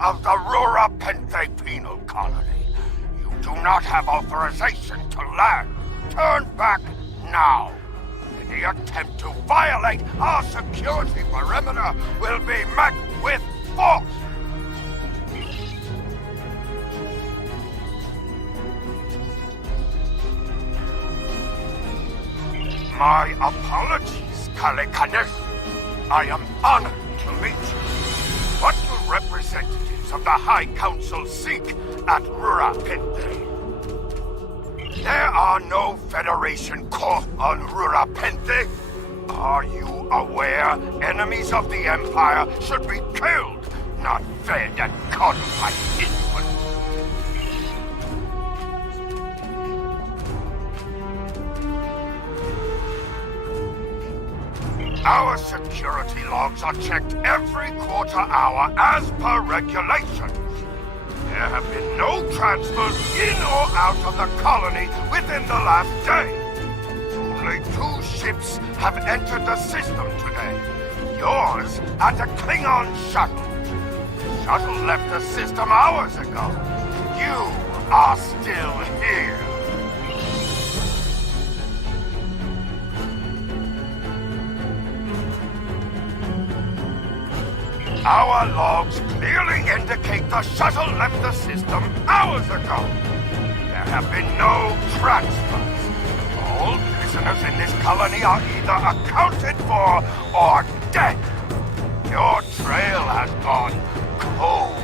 of the Rura Penthe Penal Colony. You do not have authorization to land. Turn back now. Any attempt to violate our security perimeter will be met with force. My apologies, Kalikanesh. I am honored to meet you. What do representatives of the High Council seek at Rura Penthe? There are no Federation corps on Rura Penthe. Are you aware enemies of the Empire should be killed, not fed and codified input? Our security logs are checked every quarter hour as per regulations. There have been no transfers in or out of the colony within the last day. Only 2 ships have entered the system today. Yours and a Klingon shuttle. The shuttle left the system hours ago. You are still here. Our logs clearly indicate the shuttle left the system hours ago. There have been no transfers. All prisoners in this colony are either accounted for or dead. Your trail has gone cold.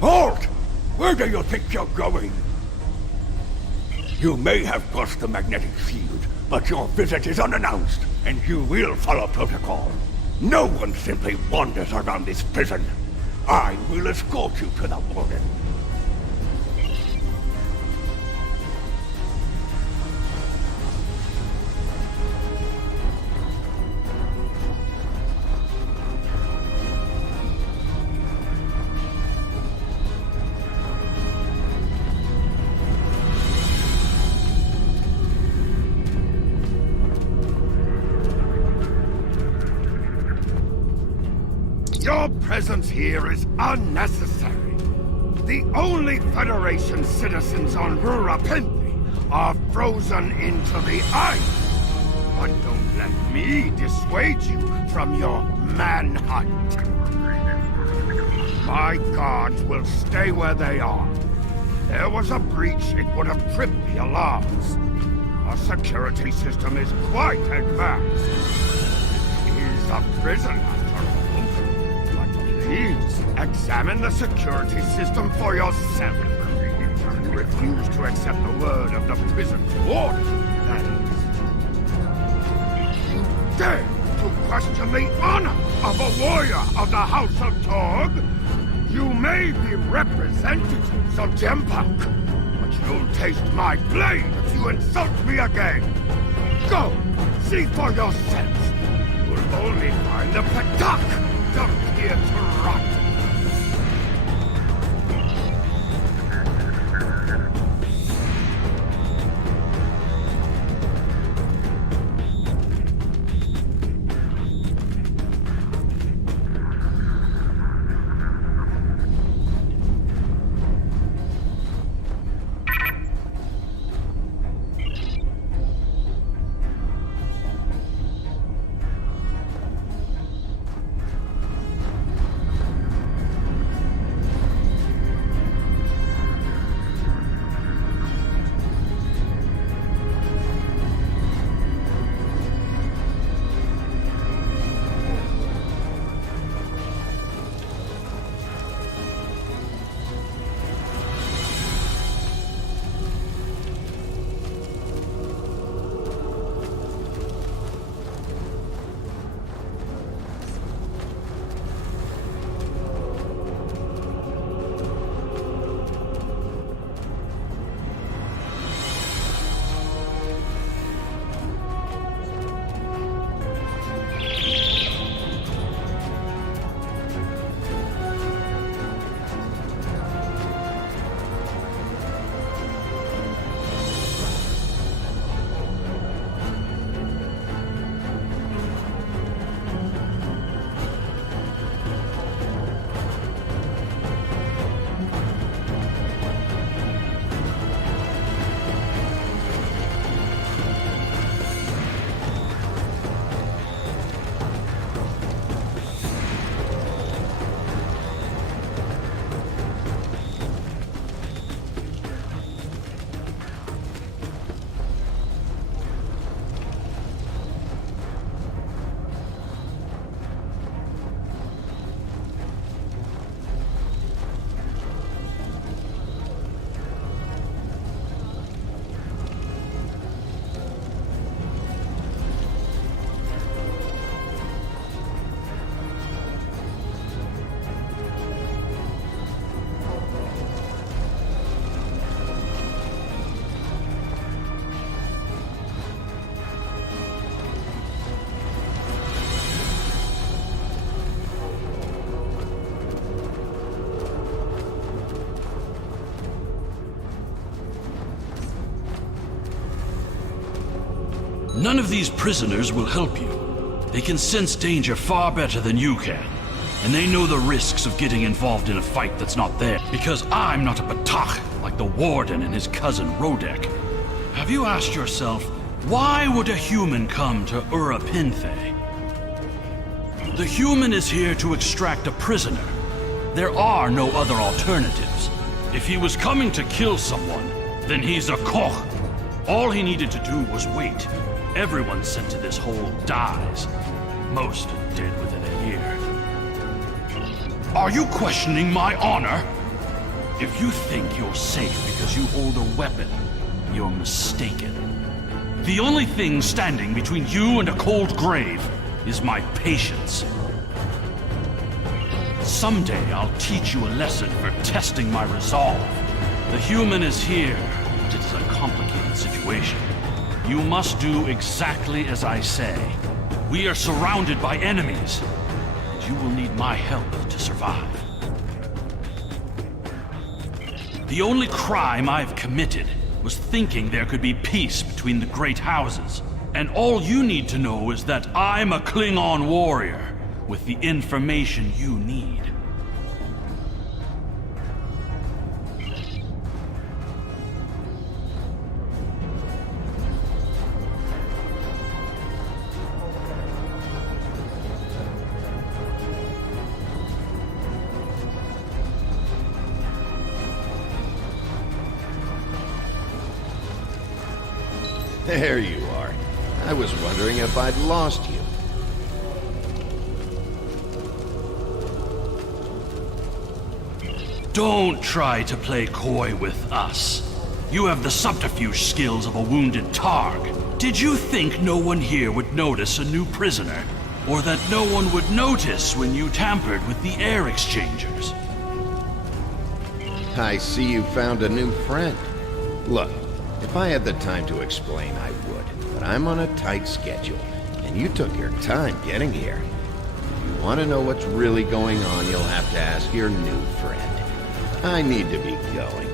Halt! Where do you think you're going? You may have crossed the magnetic field, but your visit is unannounced, and you will follow protocol. No one simply wanders around this prison. I will escort you to the warden. Your presence here is unnecessary. The only Federation citizens on Rura Penthe are frozen into the ice. But don't let me dissuade you from your manhunt. My guards will stay where they are. If there was a breach, it would have tripped the alarms. Our security system is quite advanced. It is a prison, after all. Please, examine the security system for yourself. You refuse to accept the word of the prison warden, that is. You dare to question the honor of a warrior of the House of Torg? You may be representatives of Jempak, but you'll taste my blade if you insult me again. Go, see for yourselves. You'll only find the Patak dumped here to rot. None of these prisoners will help you. They can sense danger far better than you can. And they know the risks of getting involved in a fight that's not there. Because I'm not a Batach like the Warden and his cousin Rodek. Have you asked yourself, why would a human come to Ura Pinthe? The human is here to extract a prisoner. There are no other alternatives. If he was coming to kill someone, then he's a Koch. All he needed to do was wait. Everyone sent to this hole dies. Most are dead within a year. Are you questioning my honor? If you think you're safe because you hold a weapon, you're mistaken. The only thing standing between you and a cold grave is my patience. Someday I'll teach you a lesson for testing my resolve. The human is here, but it is a complicated situation. You must do exactly as I say. We are surrounded by enemies, and you will need my help to survive. The only crime I've committed was thinking there could be peace between the great houses. And all you need to know is that I'm a Klingon warrior with the information you need. There you are. I was wondering if I'd lost you. Don't try to play coy with us. You have the subterfuge skills of a wounded Targ. Did you think no one here would notice a new prisoner? Or that no one would notice when you tampered with the air exchangers? I see you found a new friend. Look, if I had the time to explain, I would. But I'm on a tight schedule, and you took your time getting here. If you want to know what's really going on, you'll have to ask your new friend. I need to be going.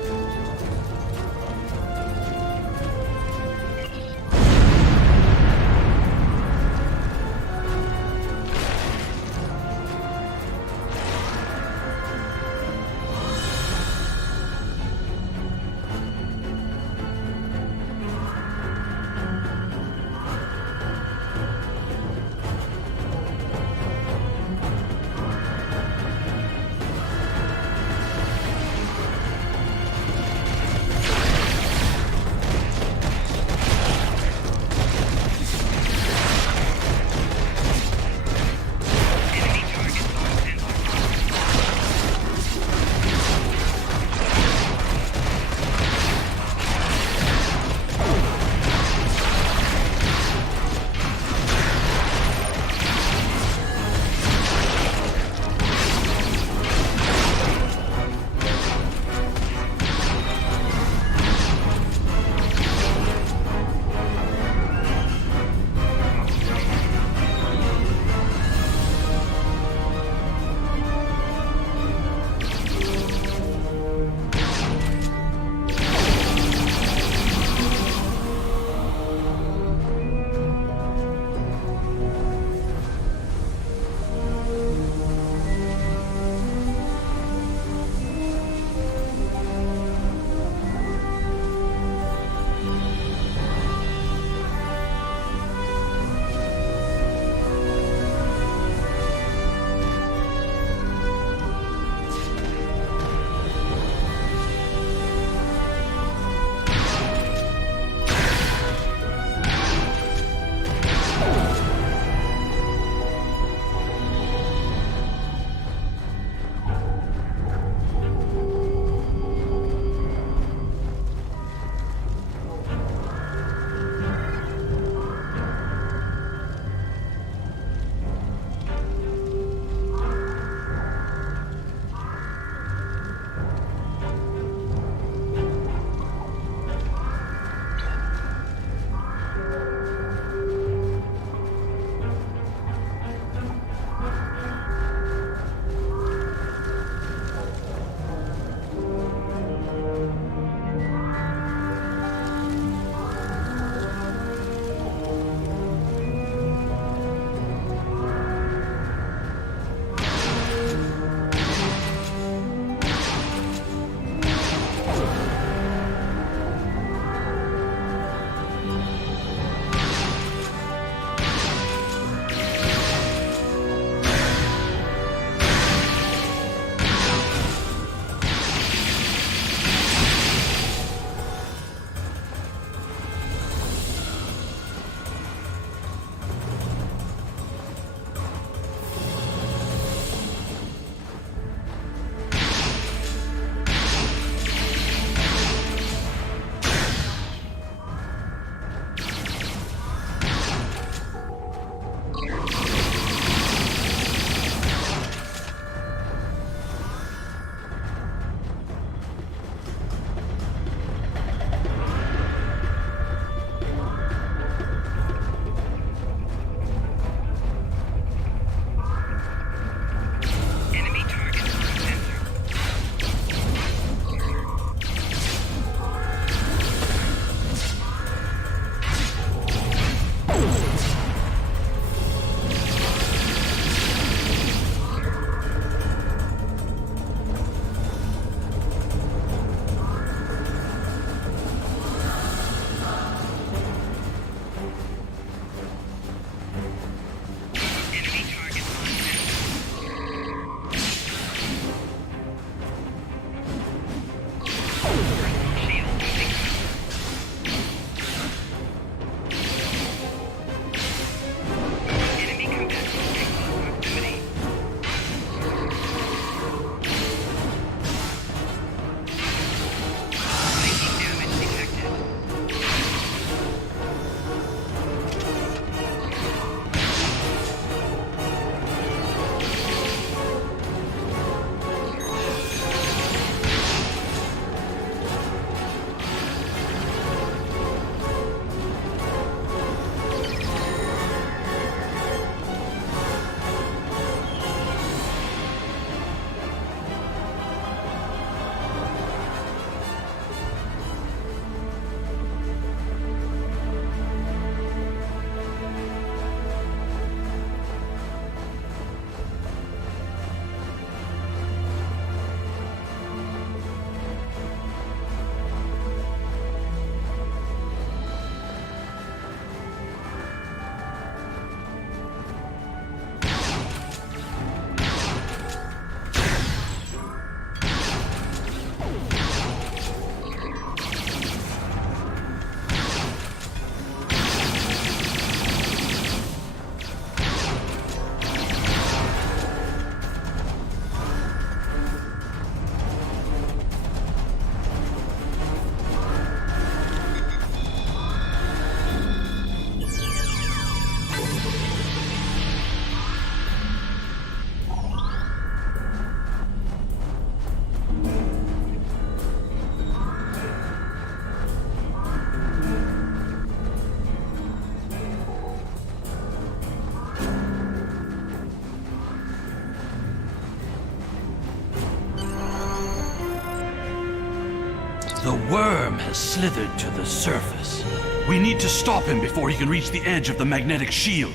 worm has slithered to the surface. We need to stop him before he can reach the edge of the magnetic shield.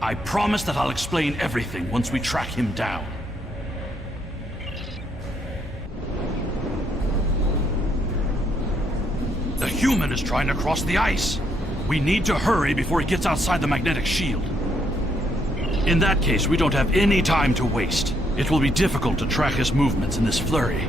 I promise that I'll explain everything once we track him down. The human is trying to cross the ice. We need to hurry before he gets outside the magnetic shield. In that case, we don't have any time to waste. It will be difficult to track his movements in this flurry.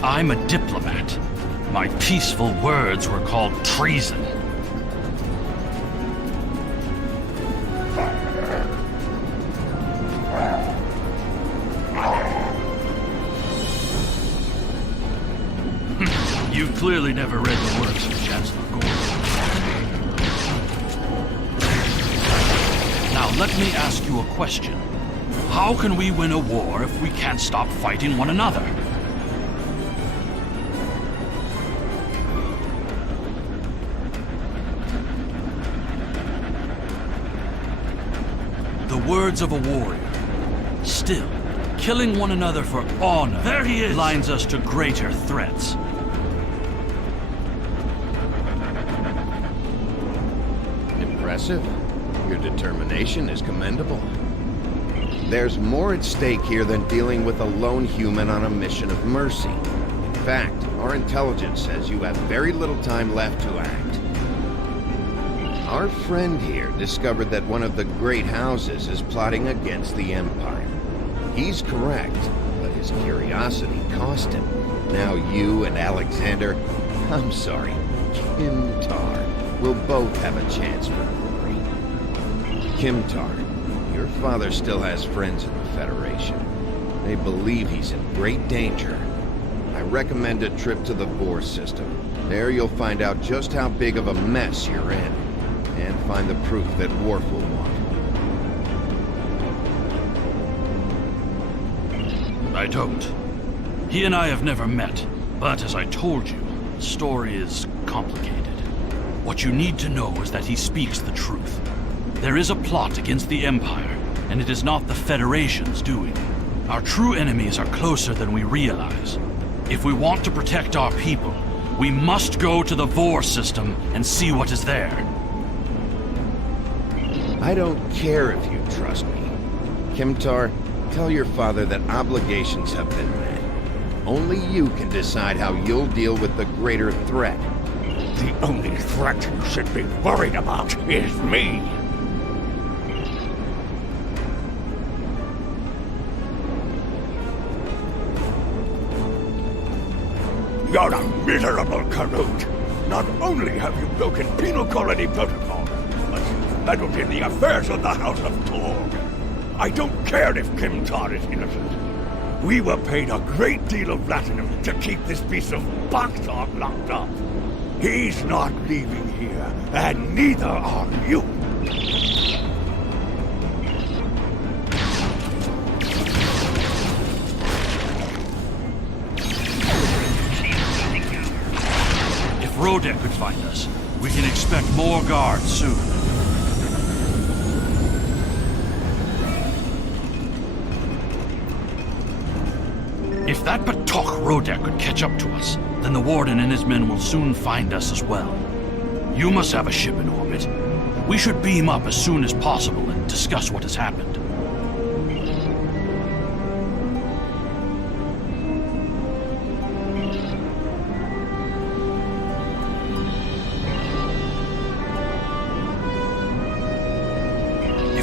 I'm a diplomat. My peaceful words were called treason. You clearly never read the works of Chancellor Gordon. Now let me ask you a question. How can we win a war if we can't stop fighting one another? The words of a warrior. Still, killing one another for honor, there he is, blinds us to greater threats. Impressive. Your determination is commendable. There's more at stake here than dealing with a lone human on a mission of mercy. In fact, our intelligence says you have very little time left to act. Our friend here discovered that one of the great houses is plotting against the Empire. He's correct, but his curiosity cost him. Now you and Alexander, I'm sorry, Kimtar, will both have a chance for glory. Kimtar, your father still has friends in the Federation. They believe he's in great danger. I recommend a trip to the Bohr system. There you'll find out just how big of a mess you're in, and find the proof that Worf will want. I don't. He and I have never met, but as I told you, the story is complicated. What you need to know is that he speaks the truth. There is a plot against the Empire, and it is not the Federation's doing. Our true enemies are closer than we realize. If we want to protect our people, we must go to the Vor system and see what is there. I don't care if you trust me. Kimtar, tell your father that obligations have been met. Only you can decide how you'll deal with the greater threat. The only threat you should be worried about is me. You're a miserable Karut. Not only have you broken penal colony protocol, but you've meddled in the affairs of the House of Torg. I don't care if Kimtar is innocent. We were paid a great deal of platinum to keep this piece of Baktar locked up. He's not leaving here, and neither are you. If Rodek could find us, we can expect more guards soon. If that Batok Rodek could catch up to us, then the Warden and his men will soon find us as well. You must have a ship in orbit. We should beam up as soon as possible and discuss what has happened.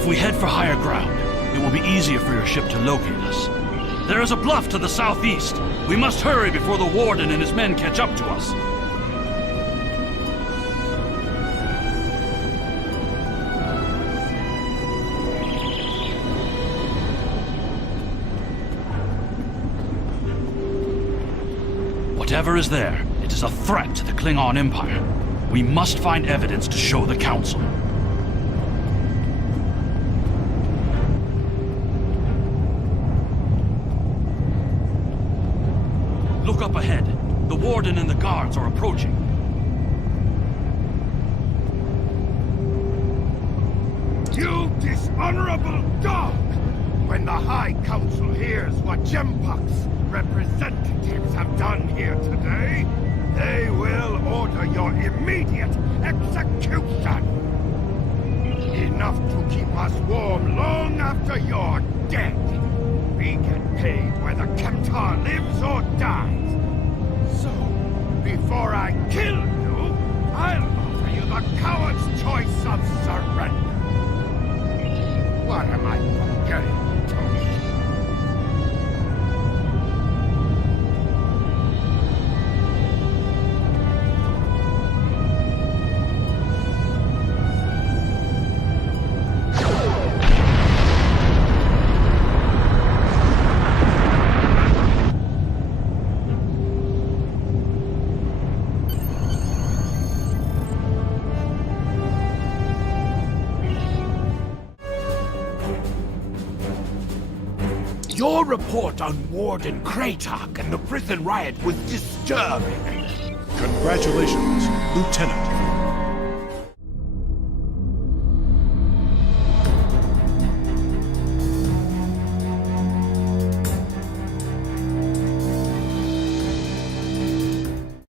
If we head for higher ground, it will be easier for your ship to locate us. There is a bluff to the southeast. We must hurry before the Warden and his men catch up to us. Whatever is there, it is a threat to the Klingon Empire. We must find evidence to show the Council. Look up ahead. The Warden and the guards are approaching. You dishonorable dog! When the High Council hears what Jempuk's representatives have done here today, they will order your immediate execution! Enough to keep us warm long after you're dead. We get paid whether Kemtar lives or dies. So, before I kill you, I'll offer you the coward's choice of surrender. What am I forgetting, Toast? Your report on Warden Kratok and the prison riot was disturbing. Congratulations, Lieutenant.